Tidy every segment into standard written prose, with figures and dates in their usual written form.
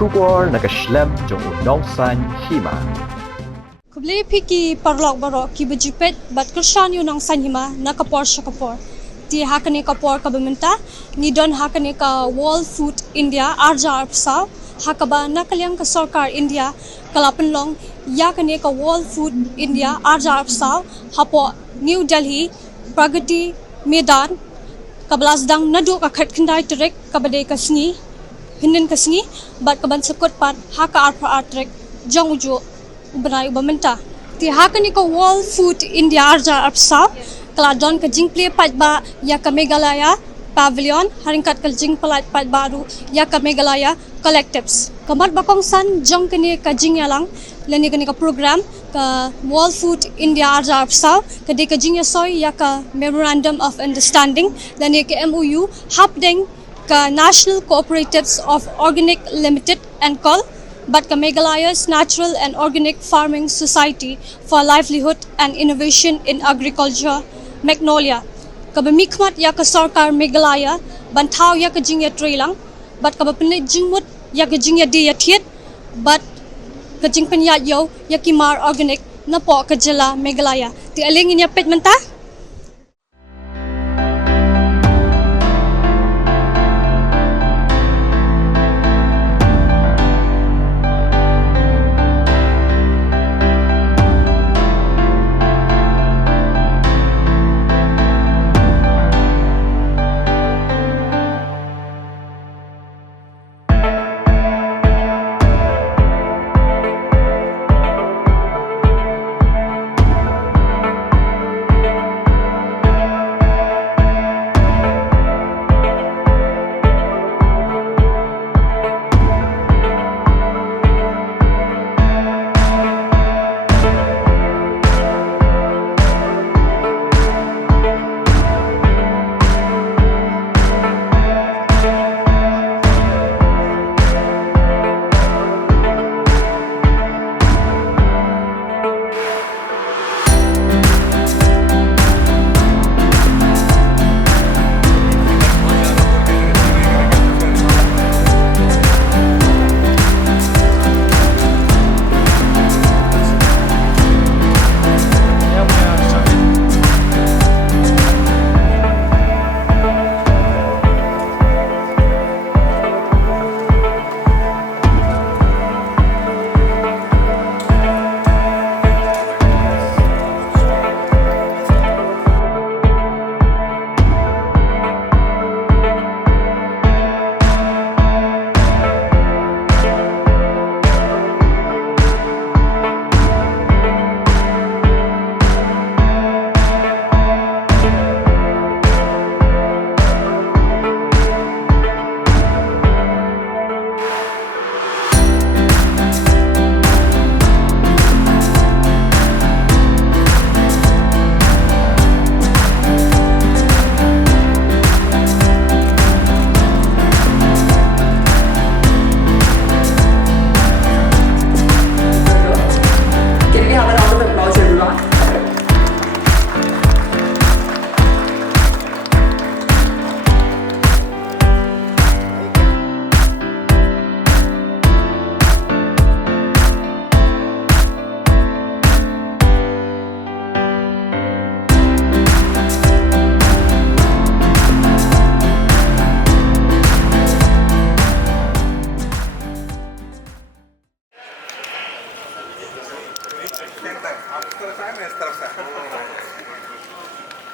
Shubor nakaslem jong unongsan hima. Kubli piki parlok barok ki bejipet bat kershan yu nong sanhima na kapor syakapor. Ti hakane kapor kabementa ni don hakane ka World Food India arja arpsaw hakaba nakaliang ka sarkar India kalapenlong yakane ka World Food India arja arpsaw hapo New Delhi Pragati Medan kabelasdang nadu ka khatkhandai trek kabade kasngi hinden kasngi bat kaban sekut pat haka arpa artrek jong ujo ubenai ubamenta ti hakani ko World Food India arja arpsa kala don ka jingple pat ba ya ka Meghalaya pavilion haringkat ka jing palat pat baru ya ka Meghalaya collectives kamat bakong san jong kini ka jingyalang leni kini ka program ka World Food India arja arpsa ka de ka jingya soy ya ka memorandum of understanding leni ka MOU hapdeng ka National Cooperatives of Organic Limited and Call but ka Meghalaya's Natural and Organic Farming Society for Livelihood and Innovation in Agriculture, Magnolia. Ka bemikmat ya ka sarkar Meghalaya, bantau ya ka jingya trailang, but ka bapenit jingmut ya ka jingya di ya thiet, but ka jingpen ya yo ya kimar organic na po ka jela Meghalaya. Ti alingin ya pet menta?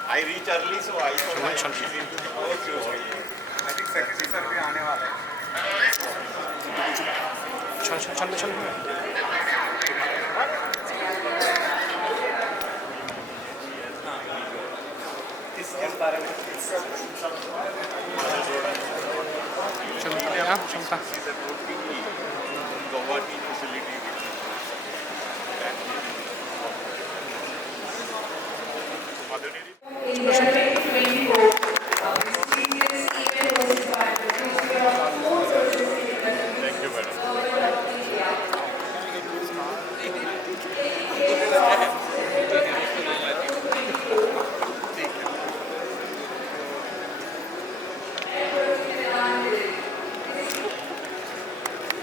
I reach early, so I thought I should be into the coach. I think secretary sir भी आने वाला है. चल. इस बारे में. क्षमता. Guwahati facility.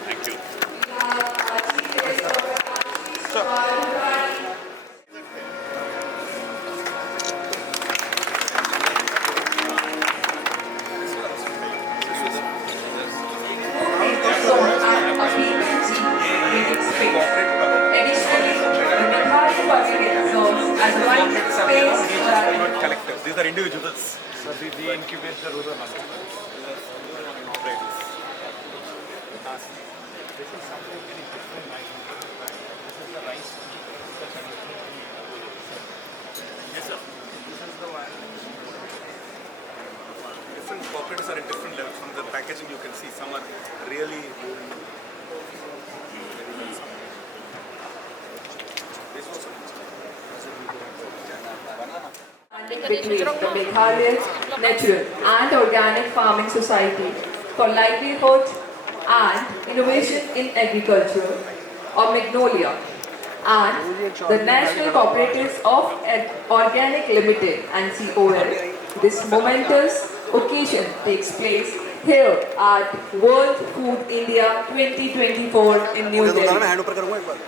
Thank you. these are individuals. So we incubate the rural entrepreneurs. This is something very different. This is the rice. Yes, sir. This is the one. Different cooperatives are at different levels. From the packaging, you can see some are really doing very well. This was between the Meghalaya Natural and Organic Farming Society for Livelihood and Innovation in Agriculture, or Magnolia, and the National Cooperatives of Organic Limited and COL. This momentous occasion takes place here at World Food India 2024 in New Delhi.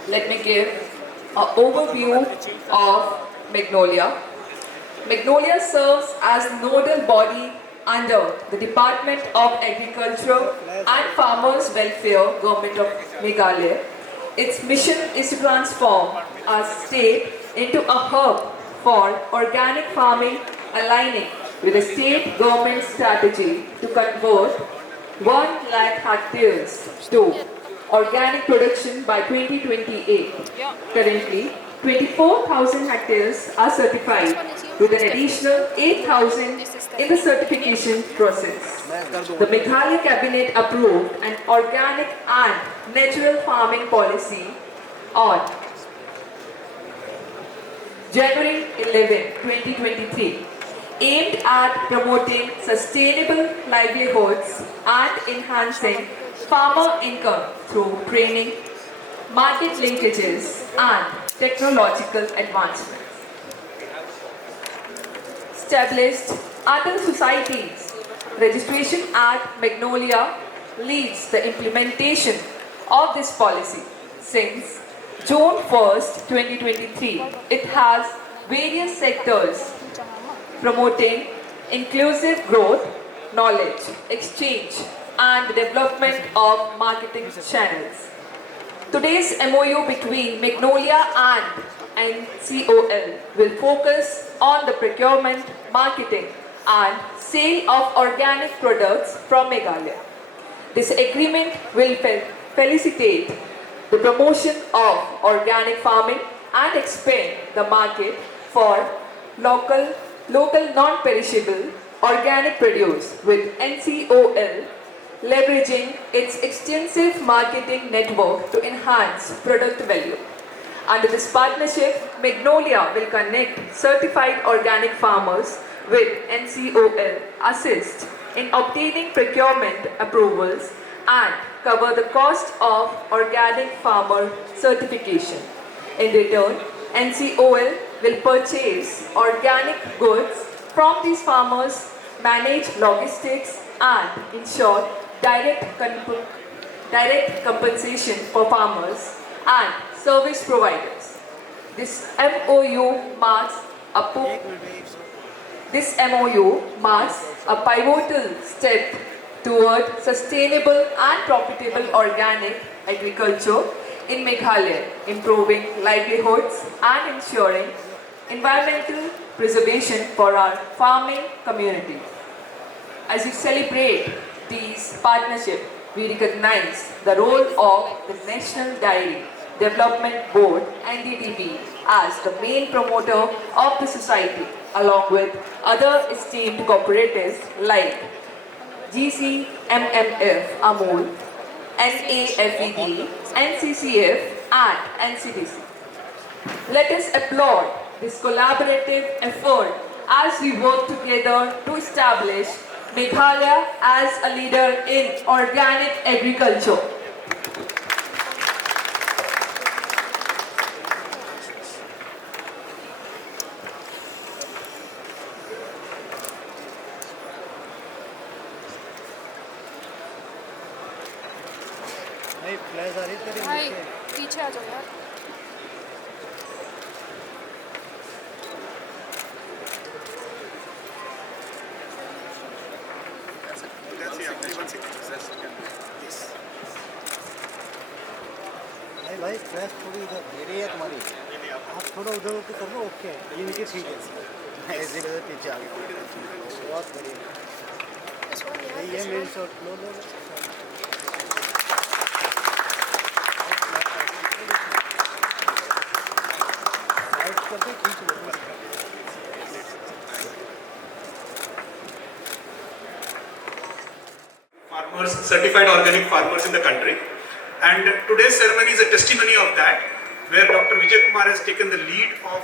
Let me give an overview of Magnolia. Magnolia serves as nodal body under the Department of Agriculture and Farmers Welfare, Government of Meghalaya. Its mission is to transform our state into a hub for organic farming, aligning with the state government strategy to convert 1 lakh hectares to organic production by 2028. Currently, 24,000 hectares are certified, with an additional 8,000 in the certification process. The Meghalaya Cabinet approved an organic and natural farming policy on January 11, 2023, aimed at promoting sustainable livelihoods and enhancing farmer income through training, market linkages, and technological advancements. Established under societies, registration at Magnolia leads the implementation of this policy. Since June 1st, 2023, it has various sectors promoting inclusive growth, knowledge, exchange, and the development of marketing channels. Today's MOU between Magnolia and NCOL will focus on the procurement, marketing, and sale of organic products from Meghalaya. This agreement will facilitate the promotion of organic farming and expand the market for local non-perishable organic produce, with NCOL leveraging its extensive marketing network to enhance product value. Under this partnership, Magnolia will connect certified organic farmers with NCOL, assist in obtaining procurement approvals, and cover the cost of organic farmer certification. In return, NCOL will purchase organic goods from these farmers, manage logistics, and ensure direct compensation for farmers and service providers. This MOU marks a pivotal step toward sustainable and profitable organic agriculture in Meghalaya, improving livelihoods and ensuring environmental preservation for our farming community. As we celebrate these partnerships, we recognize the role of the National Dairy Development Board (NDDB) as the main promoter of the society, along with other esteemed cooperatives like GCMMF, AMUL, NAFED, NCCF, and NCDC. Let us applaud this collaborative effort as we work together to establish Meghalaya as a leader in organic agriculture. भाई पीछे आ जाओ यार। भाई flash थोड़ी इधर दे रही है तुम्हारी, आप थोड़ा उधर होकर कर लो। ओके ये नीचे ठीक है। ऐसे में पीछे आ गया बहुत बढ़िया ये मेन शॉट लो लो साइड करके खींच लो farmers, certified organic farmers in the country. And today's ceremony is a testimony of that, where Dr. Vijay Kumar has taken the lead of,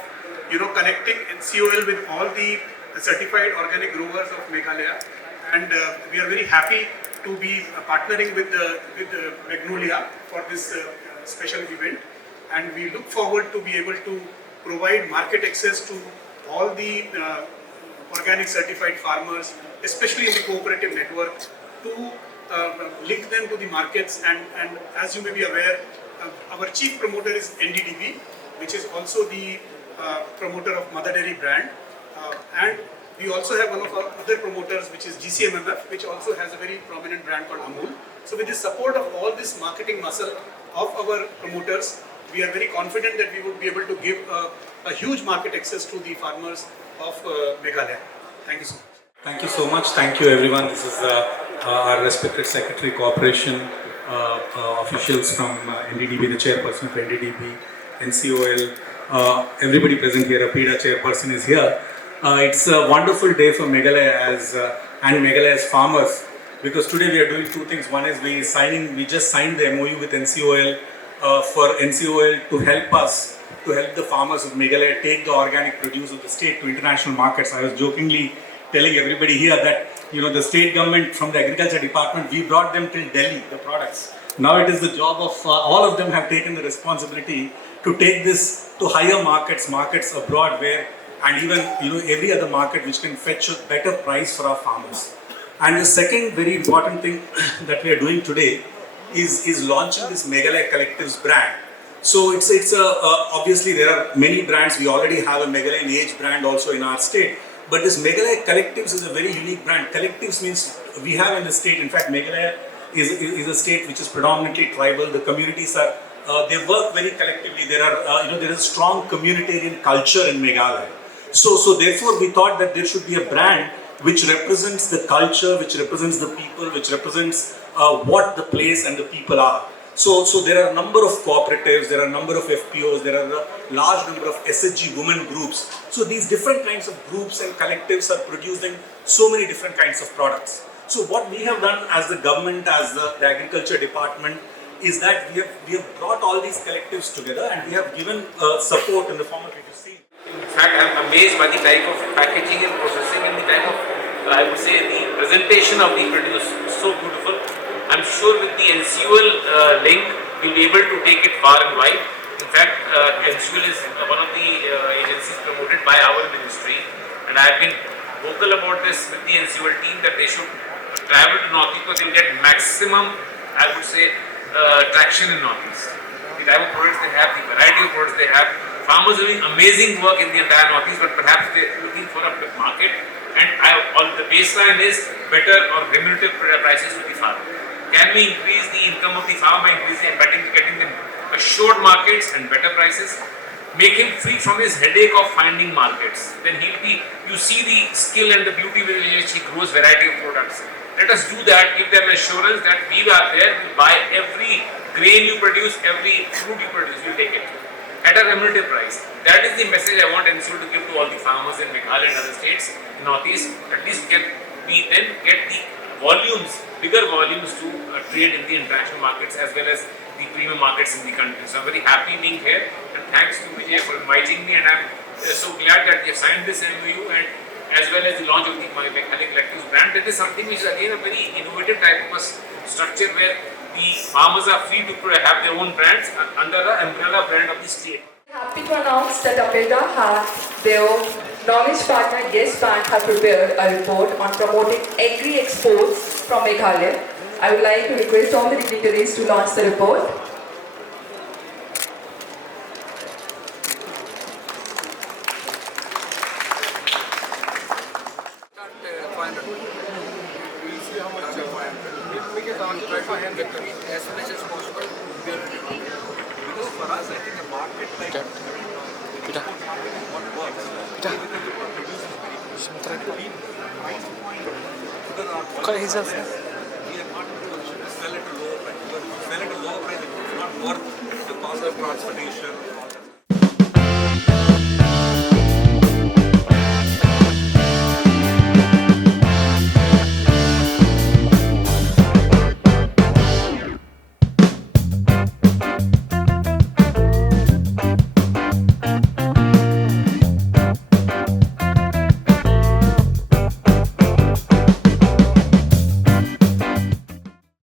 connecting NCOL with all the certified organic growers of Meghalaya. And we are very happy to be partnering with Magnolia for this special event. And we look forward to be able to provide market access to all the organic certified farmers, especially in the cooperative network, to link them to the markets. And as you may be aware, our chief promoter is NDDB, which is also the promoter of Mother Dairy brand. And we also have one of our other promoters, which is GCMMF, which also has a very prominent brand called Amul. So with the support of all this marketing muscle of our promoters, we are very confident that we would be able to give a huge market access to the farmers of Meghalaya. Thank you so much. Thank you so much. Thank you everyone. This is our respected Secretary Corporation officials from NDDB, the chairperson of NDDB, NCOL, everybody present here, APIDA chairperson is here. It's a wonderful day for Meghalaya and Meghalaya's farmers, because today we are doing two things. One is we just signed the MOU with NCOL for NCOL to help the farmers of Meghalaya take the organic produce of the state to international markets. I was jokingly telling everybody here that the state government from the agriculture department, we brought them till Delhi, the products. Now it is the job of all of them have taken the responsibility to take this to higher markets abroad, where and even every other market which can fetch a better price for our farmers. And the second very important thing that we are doing today is launching this Meghalaya Collectives brand. So it's obviously there are many brands. We already have a Meghalayan Age brand also in our state. But this Meghalaya Collectives is a very unique brand. Collectives means we have in the state, in fact Meghalaya is a state which is predominantly tribal. The communities are, they work very collectively. There is a strong communitarian culture in Meghalaya. So therefore we thought that there should be a brand which represents the culture, which represents the people, which represents what the place and the people are. So there are a number of cooperatives, there are a number of FPOs, there are a large number of SHG women groups. So these different kinds of groups and collectives are producing so many different kinds of products. So what we have done as the government, as the agriculture department, is that we have brought all these collectives together and we have given support in the form of, if you see. In fact, I am amazed by the type of packaging and processing and the type of, I would say, the presentation of the produce. So beautiful. I'm sure with the NCOL link, we'll be able to take it far and wide. In fact, NCOL is one of the agencies promoted by our ministry, and I have been vocal about this with the NCOL team that they should travel to Northeast because they will get maximum, I would say, traction in Northeast. The type of products they have, the variety of products they have. Farmers are doing amazing work in the entire Northeast, but perhaps they're looking for a market, and the baseline is better or remunerative prices to the farmer. Can we increase the income of the farmer by increasing and getting them assured markets and better prices? Make him free from his headache of finding markets. Then you see the skill and the beauty with which he grows variety of products. Let us do that, give them assurance that we are there, we buy every grain you produce, every fruit you produce, we'll take it at a remunerative price. That is the message I want NCOL to give to all the farmers in Meghalaya and other states, Northeast. At least can we then get the volumes, bigger volumes to trade in the international markets as well as the premium markets in the country. So I'm very happy being here, and thanks to Vijay for inviting me, and I'm so glad that they signed this MOU, and as well as the launch of the Meghalaya Collectives brand. That is something which is again a very innovative type of a structure where the farmers are free to have their own brands under the umbrella brand of the state. Happy to announce that APIDA has their knowledge partner Yes Bank have prepared a report on promoting agri exports from Meghalaya. I would like to request all the dignitaries to launch the report. As much as possible, because for us, I think a market like Sell at a lower price. It's not worth the cost of transportation